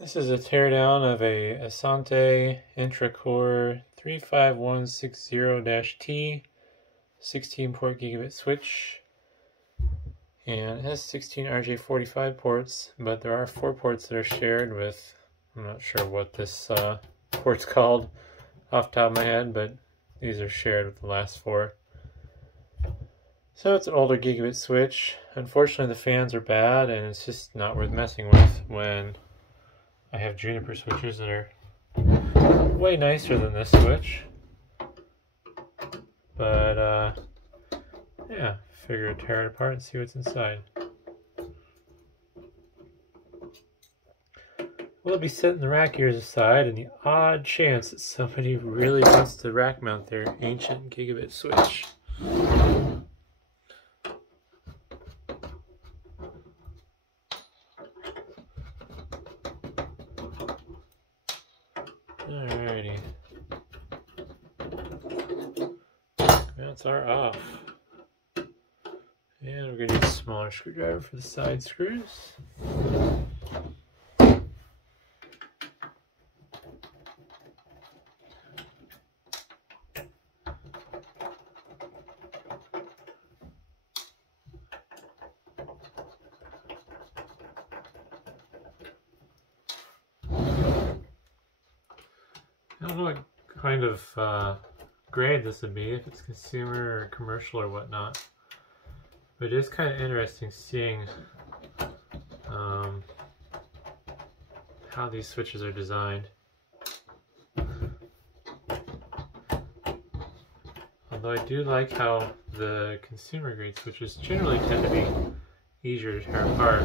This is a teardown of a Asante IntraCore 35160-T 16-port gigabit switch, and it has 16 RJ45 ports, but there are 4 ports that are shared with, I'm not sure what this port's called off the top of my head, but these are shared with the last 4. So it's an older gigabit switch. Unfortunately the fans are bad and it's just not worth messing with when I have Juniper switches that are way nicer than this switch. But yeah, figure tear it apart and see what's inside. We'll be setting the rack gears aside in the odd chance that somebody really wants to rack mount their ancient gigabit switch. Alrighty. Mounts are off. And we're going to use a smaller screwdriver for the side screws. I don't know what kind of grade this would be, if it's consumer or commercial or whatnot. But it is kind of interesting seeing how these switches are designed. Although I do like how the consumer grade switches generally tend to be easier to tear apart.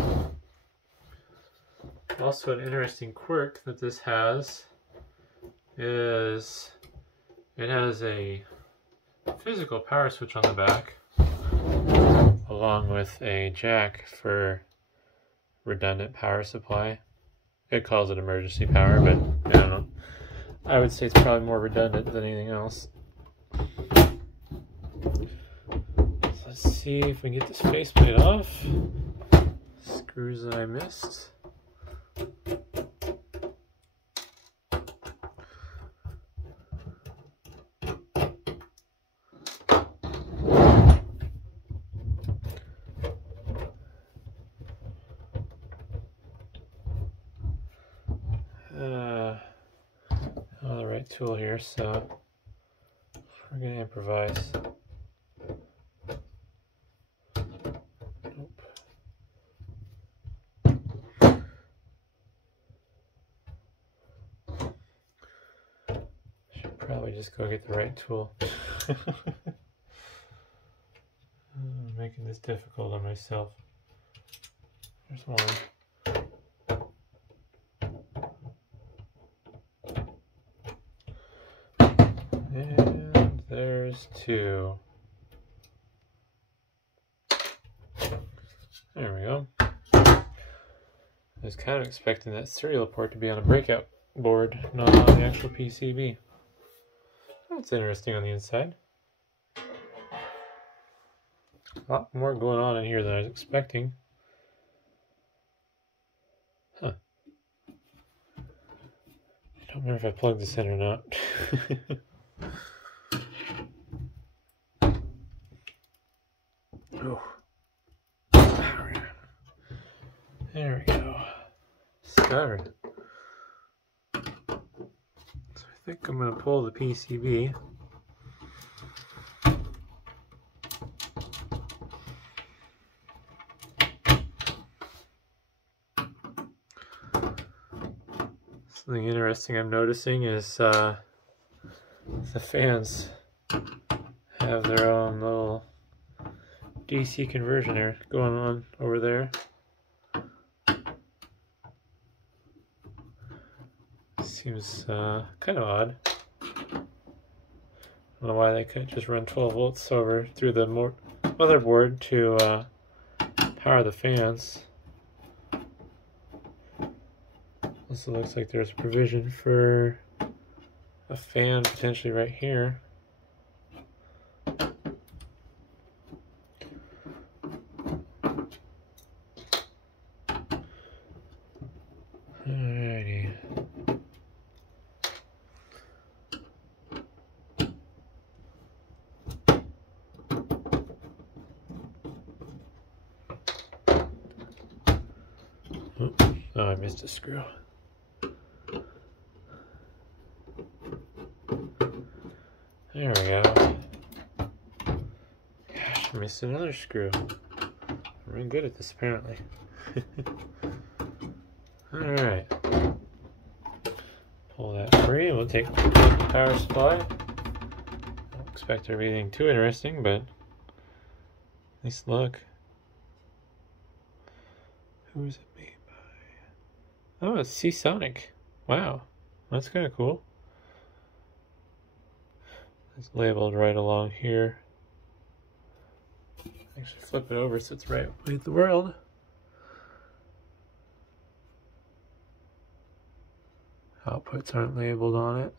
Also, an interesting quirk that this has is it has a physical power switch on the back along with a jack for redundant power supply. It calls it emergency power, but I don't know. I would say it's probably more redundant than anything else. So let's see if we can get this faceplate off. Screws that I missed. Not the right tool here, so we're going to improvise. Nope. Should probably just go get the right tool. I'm making this difficult on myself. There's one. And there's 2. There we go. I was kind of expecting that serial port to be on a breakout board, not on the actual PCB. That's interesting on the inside. A lot more going on in here than I was expecting. Huh. I don't remember if I plugged this in or not. Oh. There we go. Start. So I think I'm going to pull the PCB. Something interesting I'm noticing is the fans have their own little DC conversion going on over there. Seems kind of odd. I don't know why they couldn't just run 12 volts over through the motherboard to power the fans. Also looks like there's a provision for a fan potentially right here. Alrighty. Oh, I missed a screw. There we go. Gosh, I missed another screw. I'm really good at this, apparently. Alright. Pull that free, and we'll take a look at the power supply. Don't expect there to be anything too interesting, but at least look. Who is it made by? Oh, it's Seasonic. Wow, that's kind of cool. It's labeled right along here. Actually flip it over so it's right with the world. Outputs aren't labeled on it.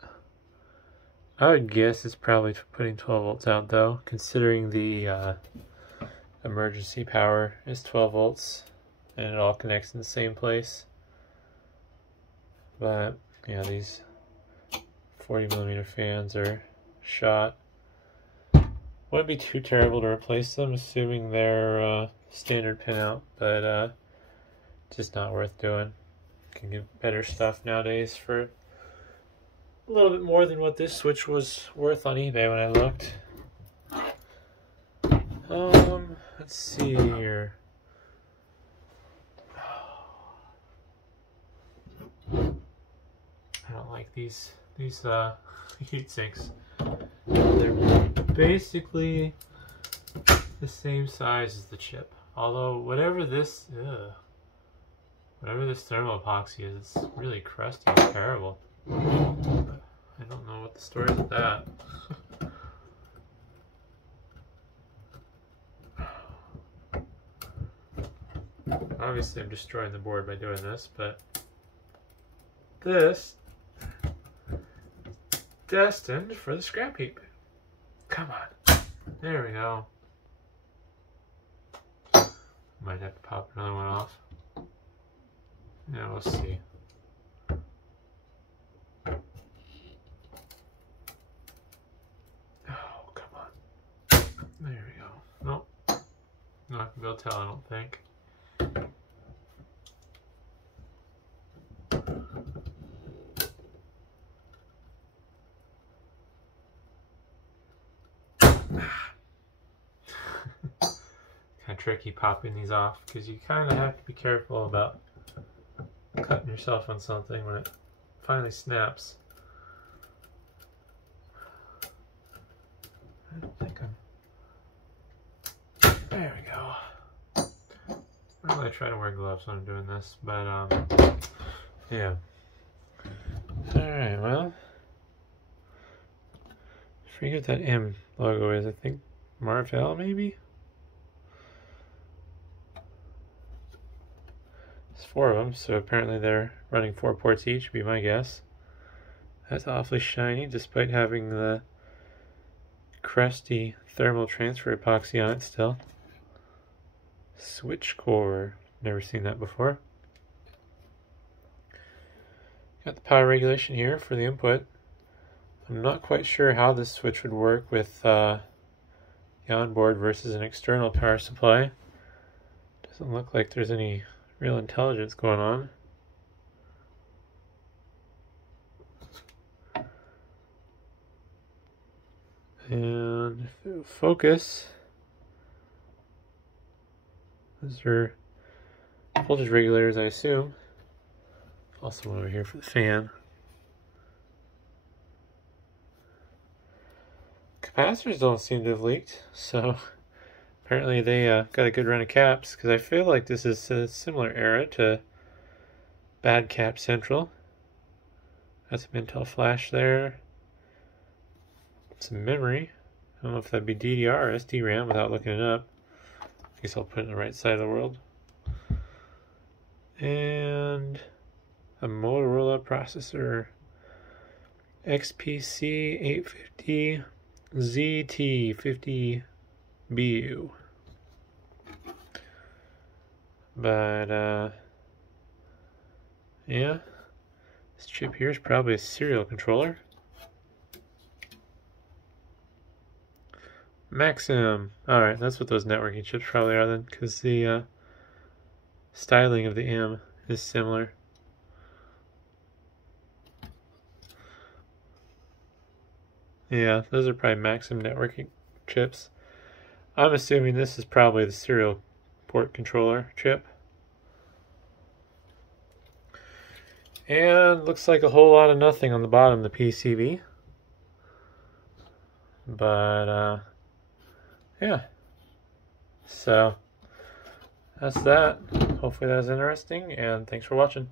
I would guess it's probably putting 12 volts out though, considering the emergency power is 12 volts and it all connects in the same place. But yeah, these 40mm fans are shot. Wouldn't be too terrible to replace them, assuming they're standard pinout, but just not worth doing. Can get better stuff nowadays for a little bit more than what this switch was worth on eBay when I looked. Let's see here. I don't like these heat sinks. They're basically the same size as the chip. Although whatever this thermal epoxy is, it's really crusty and terrible. I don't know what the story is with that. Obviously I'm destroying the board by doing this, but this destined for the scrap heap. Come on. There we go. Might have to pop another one off. Yeah, we'll see. Oh, come on. There we go. Nope. Not gonna be able to tell, I don't think. Kind of tricky popping these off because you kind of have to be careful about cutting yourself on something when it finally snaps. I don't think I'm... There we go. Normally I try to wear gloves when I'm doing this, but yeah. Alright, well, I forget what that M logo is. I think Marvell, maybe? There's 4 of them, so apparently they're running 4 ports each, would be my guess. That's awfully shiny, despite having the crusty thermal transfer epoxy on it still. Switch core, never seen that before. Got the power regulation here for the input. I'm not quite sure how this switch would work with the onboard versus an external power supply. Doesn't look like there's any real intelligence going on. And focus. Those are voltage regulators, I assume. Also one over here for the fan. Capacitors don't seem to have leaked, so apparently they got a good run of caps, because I feel like this is a similar era to Bad Cap Central. Got some Intel flash there. Some memory. I don't know if that'd be DDR or SDRAM without looking it up. I guess I'll put it in the right side of the world. And a Motorola processor. XPC 850 ZT50BU. But yeah, this chip here is probably a serial controller. Maxim. Alright, that's what those networking chips probably are then, because the styling of the M is similar. Yeah, those are probably Maxim networking chips. I'm assuming this is probably the serial port controller chip. And looks like a whole lot of nothing on the bottom of the PCB. But, yeah. So, that's that. Hopefully that was interesting, and thanks for watching.